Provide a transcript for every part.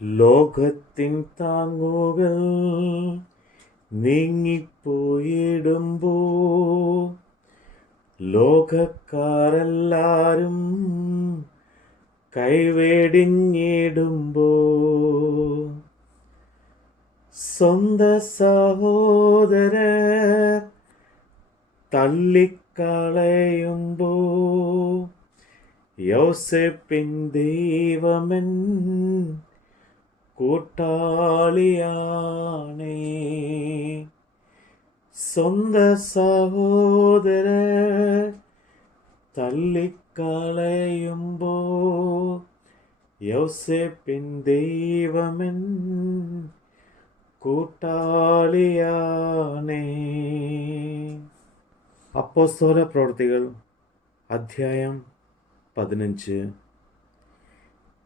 ലോകത്തിൻ താങ്ങുകൾ നീങ്ങിപ്പോയിടുമ്പോ ലോകക്കാരെല്ലാരും കൈവേടിഞ്ഞിടുമ്പോ സ്വന്ത സഹോദര തള്ളിക്കളയുമ്പോ യോസെപ്പിൻ ദൈവമൻ കൂട്ടാളിയാണേ. സ്വന്ത സഹോദര തള്ളിക്കളയുമ്പോ യോസെപ്പിൻ ദൈവമൻ കൂട്ടാളിയാണേ. അപ്പോസ്തോല പ്രവർത്തികൾ അധ്യായം പതിനഞ്ച്.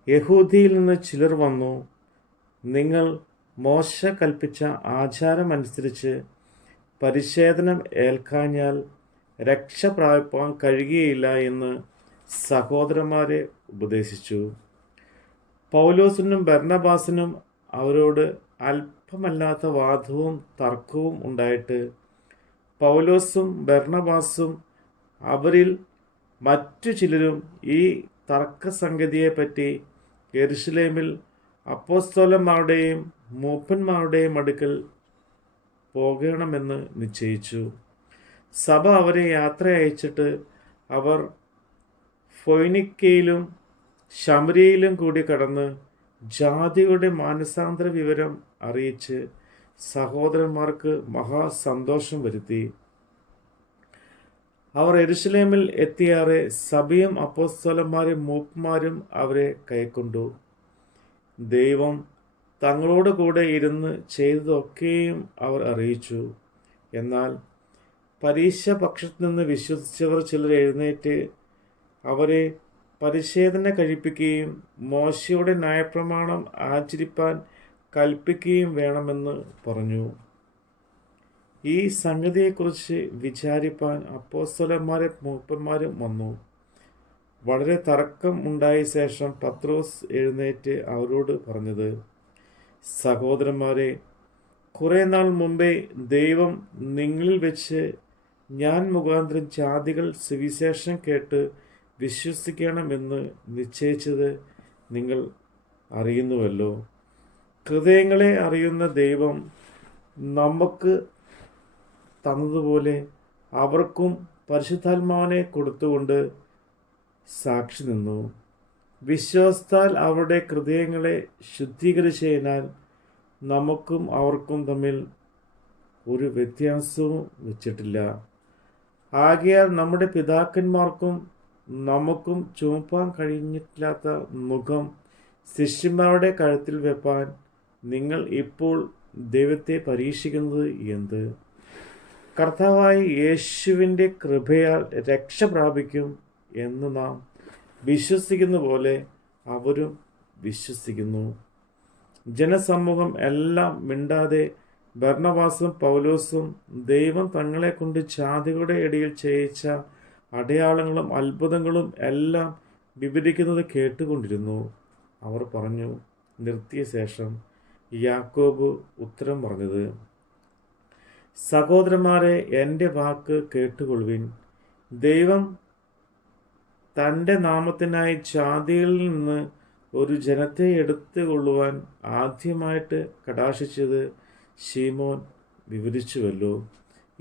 യഹൂദിയിൽ നിന്ന് ചിലർ വന്നു നിങ്ങൾ മോശ കൽപ്പിച്ച ആചാരമനുസരിച്ച് പരിശേദനം ഏൽക്കാഞ്ഞാൽ രക്ഷ പ്രാപിപ്പാൻ കഴിയുകയില്ല എന്ന് സഹോദരന്മാരെ ഉപദേശിച്ചു. പൗലോസിനും ഭരണബാസിനും അവരോട് അല്പമല്ലാത്ത വാദവും തർക്കവും ഉണ്ടായിട്ട് പൗലോസും ഭരണബാസും അവരിൽ മറ്റു ചിലരും ഈ തർക്കസംഗതിയെപ്പറ്റി യെരുഷലേമിൽ അപ്പോസ്തോലന്മാരുടെയും മൂപ്പന്മാരുടെയും അടുക്കൽ പോകണമെന്ന് നിശ്ചയിച്ചു. സഭ അവരെ യാത്ര അയച്ചിട്ട് അവർ ഫൊയ്നിക്കയിലും ശമരിയിലും കൂടി കടന്ന് ജാതിയുടെ മാനസാന്തര വിവരം അറിയിച്ച് സഹോദരന്മാർക്ക് മഹാസന്തോഷം വരുത്തി. അവർ എരുഷലേമിൽ എത്തിയാറെ സഭയും അപ്പോസ്തോലന്മാരും മൂപ്പന്മാരും അവരെ കൈക്കൊണ്ടു. ദൈവം തങ്ങളോട് കൂടെ ഇരുന്ന് ചെയ്തതൊക്കെയും അവർ അറിയിച്ചു. എന്നാൽ പരീക്ഷ പക്ഷത്തു നിന്ന് വിശ്വസിച്ചവർ ചിലർ എഴുന്നേറ്റ് അവരെ പരിശേധന കഴിപ്പിക്കുകയും മോശയുടെ ന്യായപ്രമാണം ആചരിപ്പാൻ കൽപ്പിക്കുകയും വേണമെന്ന് പറഞ്ഞു. ഈ സംഗതിയെക്കുറിച്ച് വിചാരിപ്പാൻ അപ്പോസ്തലന്മാരെ മൂപ്പന്മാരും വന്നു. വളരെ തർക്കം ഉണ്ടായ ശേഷം പത്രോസ് എഴുന്നേറ്റ് അവരോട് പറഞ്ഞത് സഹോദരന്മാരെ കുറേ നാൾ മുമ്പേ ദൈവം നിങ്ങളിൽ വെച്ച് ഞാൻ മുഖാന്തരം ജാതികൾ സുവിശേഷം കേട്ട് വിശ്വസിക്കണമെന്ന് നിശ്ചയിച്ചത് നിങ്ങൾ അറിയുന്നുവല്ലോ. ഹൃദയങ്ങളെ അറിയുന്ന ദൈവം നമുക്ക് തന്നതുപോലെ അവർക്കും പരിശുദ്ധാത്മാവിനെ കൊടുത്തുകൊണ്ട് സാക്ഷി നിന്നു. വിശ്വാസത്താൽ അവരുടെ ഹൃദയങ്ങളെ ശുദ്ധീകരിച്ചതിനാൽ നമുക്കും അവർക്കും തമ്മിൽ ഒരു വ്യത്യാസവും വെച്ചിട്ടില്ല. ആകയാൽ നമ്മുടെ പിതാക്കന്മാർക്കും നമുക്കും ചുമപ്പാൻ കഴിഞ്ഞിട്ടില്ലാത്ത മുഖം ശിഷ്യന്മാരുടെ കഴുത്തിൽ വെപ്പാൻ നിങ്ങൾ ഇപ്പോൾ ദൈവത്തെ പരീക്ഷിക്കുന്നത് എന്ത്? കർത്താവായി യേശുവിന്റെ കൃപയാൽ രക്ഷ പ്രാപിക്കും. എന്ന് നാം വിശ്വസിക്കുന്ന പോലെ അവരും വിശ്വസിക്കുന്നു. ജനസമൂഹം എല്ലാം മിണ്ടാതെ ഭരണവാസും പൗലോസും ദൈവം തങ്ങളെ കൊണ്ട് ജാതികളുടെ ഇടയിൽ ചെയ്യിച്ച അടയാളങ്ങളും അത്ഭുതങ്ങളും എല്ലാം വിവരിക്കുന്നത് കേട്ടുകൊണ്ടിരുന്നു. അവർ പറഞ്ഞു നിർത്തിയ ശേഷം യാക്കോബ് ഉത്തരം പറഞ്ഞത് സഹോദരന്മാരെ എന്റെ വാക്ക് കേട്ടുകൊള്ളുവിൻ. ദൈവം തന്റെ നാമത്തിനായി ജാതിയിൽ നിന്ന് ഒരു ജനത്തെ എടുത്തു കൊള്ളുവാൻ ആദ്യമായിട്ട് കടാക്ഷിച്ചത് ഷീമോൻ വിവരിച്ചുവല്ലോ.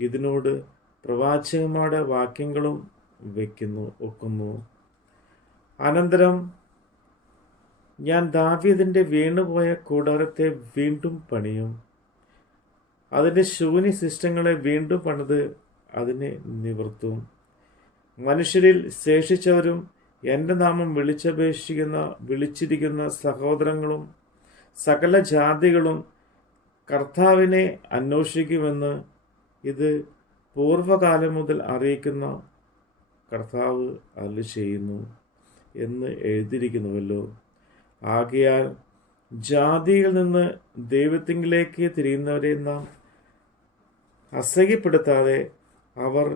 ഇതിനോട് പ്രവാചകന്മാരുടെ വാക്യങ്ങളും വയ്ക്കുന്നു ഒക്കുന്നു. അനന്തരം ഞാൻ ദാവീദിന്റെ വീണുപോയ കൂടാരത്തെ വീണ്ടും പണിയും. അതിന്റെ ശൂന്യ സിസ്റ്റങ്ങളെ വീണ്ടും പണിത് അതിനെ നിവർത്തും. മനുഷ്യരിൽ ശേഷിച്ചവരും എന്റെ നാമം വിളിച്ചപേക്ഷിക്കുന്ന വിളിച്ചിരിക്കുന്ന സഹോദരങ്ങളും സകല ജാതികളും കർത്താവിനെ അന്വേഷിക്കുമെന്ന് ഇത് പൂർവകാലം മുതൽ അറിയിക്കുന്ന കർത്താവ് അല്ല ചെയ്യുന്നു എന്ന് എഴുതിയിരിക്കുന്നുവല്ലോ. ആകയാൽ ജാതിയിൽ നിന്ന് ദൈവത്തിങ്കിലേക്ക് തിരിയുന്നവരെ നാം അസഹ്യപ്പെടുത്താതെ അവർ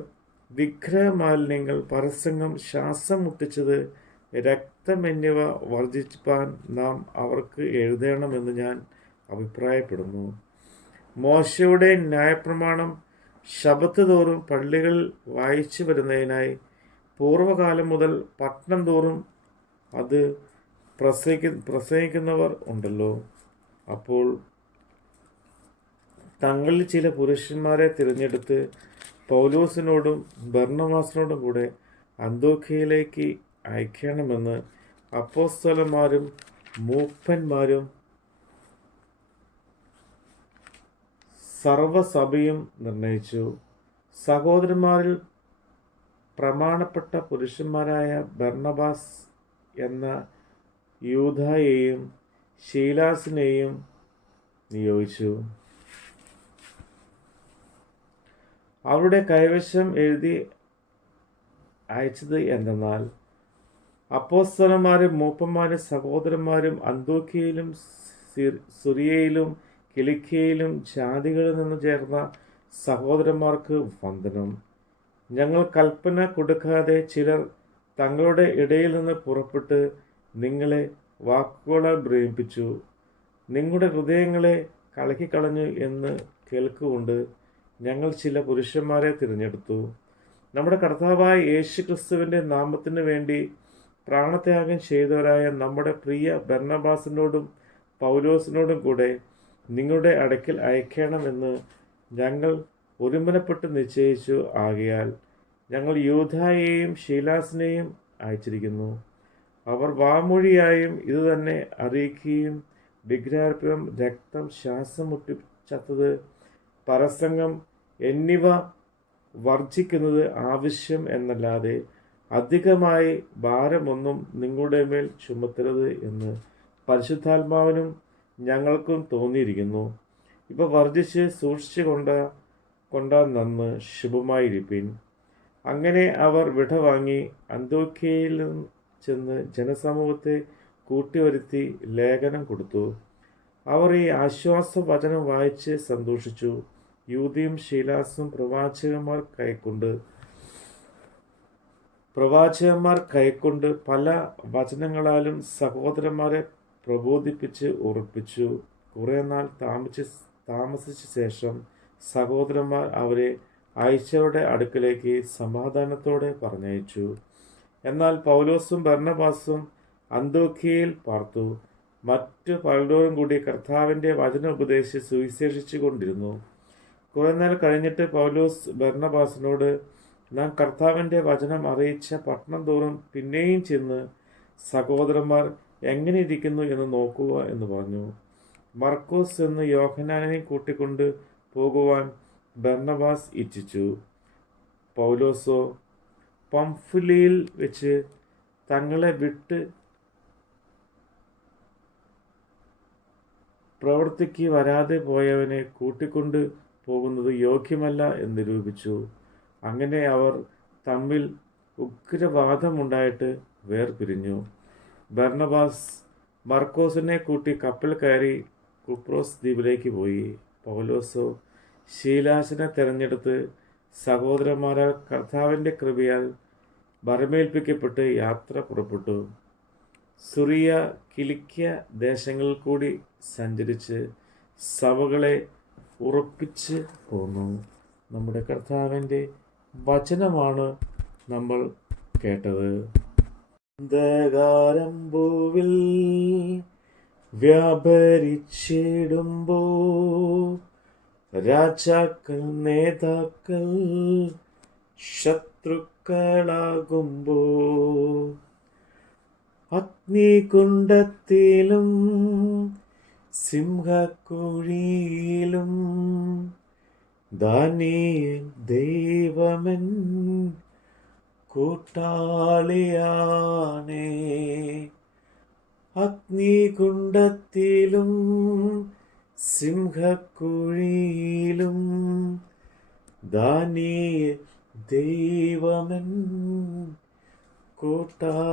വിഗ്രഹമാലിന്യങ്ങൾ പരസംഗം ശ്വാസം മുട്ടിച്ചത് രക്തം എന്നിവ വർജിപ്പാൻ നാം അവർക്ക് എഴുതണമെന്ന് ഞാൻ അഭിപ്രായപ്പെടുന്നു. മോശയുടെ ന്യായപ്രമാണം ശബത്ത് തോറും പള്ളികളിൽ വായിച്ചു വരുന്നതിനായി പൂർവകാലം മുതൽ പട്ടണം തോറും അത് പ്രസംഗിക്ക പ്രസംഗിക്കുന്നവർ ഉണ്ടല്ലോ. അപ്പോൾ തങ്ങളിൽ ചില പുരുഷന്മാരെ തിരഞ്ഞെടുത്ത് പൗലോസിനോടും ഭർണവാസിനോടും കൂടെ അന്തോഖ്യയിലേക്ക് അയക്കണമെന്ന് അപ്പോസ്തലന്മാരും മൂപ്പന്മാരും സർവസഭയും നിർണയിച്ചു. സഹോദരന്മാരിൽ പ്രമാണപ്പെട്ട പുരുഷന്മാരായ ബർണബാസ് എന്ന യൂധായെയും ശീലാസിനെയും നിയോഗിച്ചു. അവരുടെ കൈവശം എഴുതി അയച്ചത് എന്തെന്നാൽ അപ്പോസ്തലന്മാരും മൂപ്പന്മാരും സഹോദരന്മാരും അന്തോക്കിയയിലും സുറിയയിലും കിലിക്കയിലും ജാതികളിൽ നിന്ന് ചേർന്ന സഹോദരന്മാർക്ക് വന്ദനം. ഞങ്ങൾ കൽപ്പന കൊടുക്കാതെ ചിലർ തങ്ങളുടെ ഇടയിൽ നിന്ന് പുറപ്പെട്ട് നിങ്ങളെ വാക്കുകളാൽ പ്രേമിപ്പിച്ചു നിങ്ങളുടെ ഹൃദയങ്ങളെ കളക്കിക്കളഞ്ഞു എന്ന് കേൾക്കുകൊണ്ട് ഞങ്ങൾ ചില പുരുഷന്മാരെ തിരഞ്ഞെടുത്തു. നമ്മുടെ കർത്താവായ യേശു ക്രിസ്തുവിന്റെ നാമത്തിന് വേണ്ടി പ്രാണത്യാഗം ചെയ്തവരായ നമ്മുടെ പ്രിയ ബർണബാസിനോടും പൗലോസിനോടും കൂടെ നിങ്ങളുടെ അടുക്കൽ അയക്കണമെന്ന് ഞങ്ങൾ ഒരുമനപ്പെട്ട് നിശ്ചയിച്ചു. ആകയാൽ ഞങ്ങൾ യോധായെയും ഷീലാസിനെയും അയച്ചിരിക്കുന്നു. അവർ വാമൊഴിയായും ഇതുതന്നെ അറിയിക്കുകയും വിഗ്രഹാർപ്പണം രക്തം ശ്വാസം മുട്ടി ചത്തത് പരസംഗം എന്നിവ വർജിക്കുന്നത് ആവശ്യം എന്നല്ലാതെ അധികമായി ഭാരമൊന്നും നിങ്ങളുടെ മേൽ ചുമത്തരുത് എന്ന് പരിശുദ്ധാത്മാവിനും ഞങ്ങൾക്കും തോന്നിയിരിക്കുന്നു. ഇപ്പൊ വർജിച്ച് സൂക്ഷിച്ചു കൊണ്ട കൊണ്ട നന്ന് ശുഭമായിരിപ്പിൻ. അങ്ങനെ അവർ വിട വാങ്ങി അന്തോക്കിയയിൽ ചെന്ന് ജനസമൂഹത്തെ കൂട്ടിവരുത്തി ലേഖനം കൊടുത്തു. അവർ ഈ ആശ്വാസ വചനം വായിച്ച് സന്തോഷിച്ചു. യൂതിയും ശീലാസും പ്രവാചകന്മാർ കൈക്കൊണ്ട് പ്രവാചകന്മാർ കൈക്കൊണ്ട് പല വചനങ്ങളാലും സഹോദരന്മാരെ പ്രബോധിപ്പിച്ച് ഉറപ്പിച്ചു. കുറേ നാൾ താമസിച്ച് താമസിച്ച ശേഷം സഹോദരന്മാർ അവരെ അയച്ചവരുടെ അടുക്കലേക്ക് സമാധാനത്തോടെ പറഞ്ഞയച്ചു. എന്നാൽ പൗലോസും ഭരണവാസും അന്തോഖിയയിൽ പാർത്തു. മറ്റു പലരോടും കൂടി കർത്താവിന്റെ വചന ഉപദേശിച്ച് സുവിശേഷിച്ചു കൊണ്ടിരുന്നു. കുറേ നാൾ കഴിഞ്ഞിട്ട് പൗലോസ് ഭരണബാസിനോട് നാം കർത്താവിന്റെ വചനം അറിയിച്ച പട്ടണം തോറും പിന്നെയും ചെന്ന് സഹോദരന്മാർ എങ്ങനെ ഇരിക്കുന്നു എന്ന് നോക്കുക എന്ന് പറഞ്ഞു. മർക്കോസ് എന്ന് യോഹനാനെ കൂട്ടിക്കൊണ്ട് പോകുവാൻ ബർണബാസ് ഇച്ഛിച്ചു. പൗലോസോ പംഫുലിയിൽ വെച്ച് തങ്ങളെ വിട്ട് പ്രവർത്തിക്ക് വരാതെ പോയവനെ കൂട്ടിക്കൊണ്ട് പോകുന്നത് യോഗ്യമല്ല എന്ന് നിരൂപിച്ചു. അങ്ങനെ അവർ തമ്മിൽ ഉഗ്രവാദമുണ്ടായിട്ട് വേർപിരിഞ്ഞു. ബർണബാസ് മർക്കോസിനെ കൂട്ടി കപ്പൽ കയറി കുപ്രോസ് ദ്വീപിലേക്ക് പോയി. പൗലോസോ ശീലാസിനെ തെരഞ്ഞെടുത്ത് സഹോദരന്മാരാൽ കർത്താവിന്റെ കൃപയാൽ ഭരമേൽപ്പിക്കപ്പെട്ട് യാത്ര പുറപ്പെട്ടു. സുറിയ കിലിക്യ ദേശങ്ങളിൽ കൂടി സഞ്ചരിച്ച് സഭകളെ ഉറപ്പിച്ച് പോന്നു. നമ്മുടെ കർത്താവിന്റെ വചനമാണ് നമ്മൾ കേട്ടത്. അന്ധകാരംഭൂവിൽ വ്യാപരിച്ചിടുമ്പോ രാജാക്കൾ നേതാക്കൾ ശത്രുക്കളാകുമ്പോ അഗ്നികുണ്ടത്തിലും സിംഹക്കുഴിയിലും ദാനീ ദൈവമൻ കൂട്ടാളിയാണേ. അഗ്നികുണ്ടത്തിലും സിംഹക്കുഴിയിലും ദാനീ ദൈവമൻ കൂട്ടാളിയാണേ.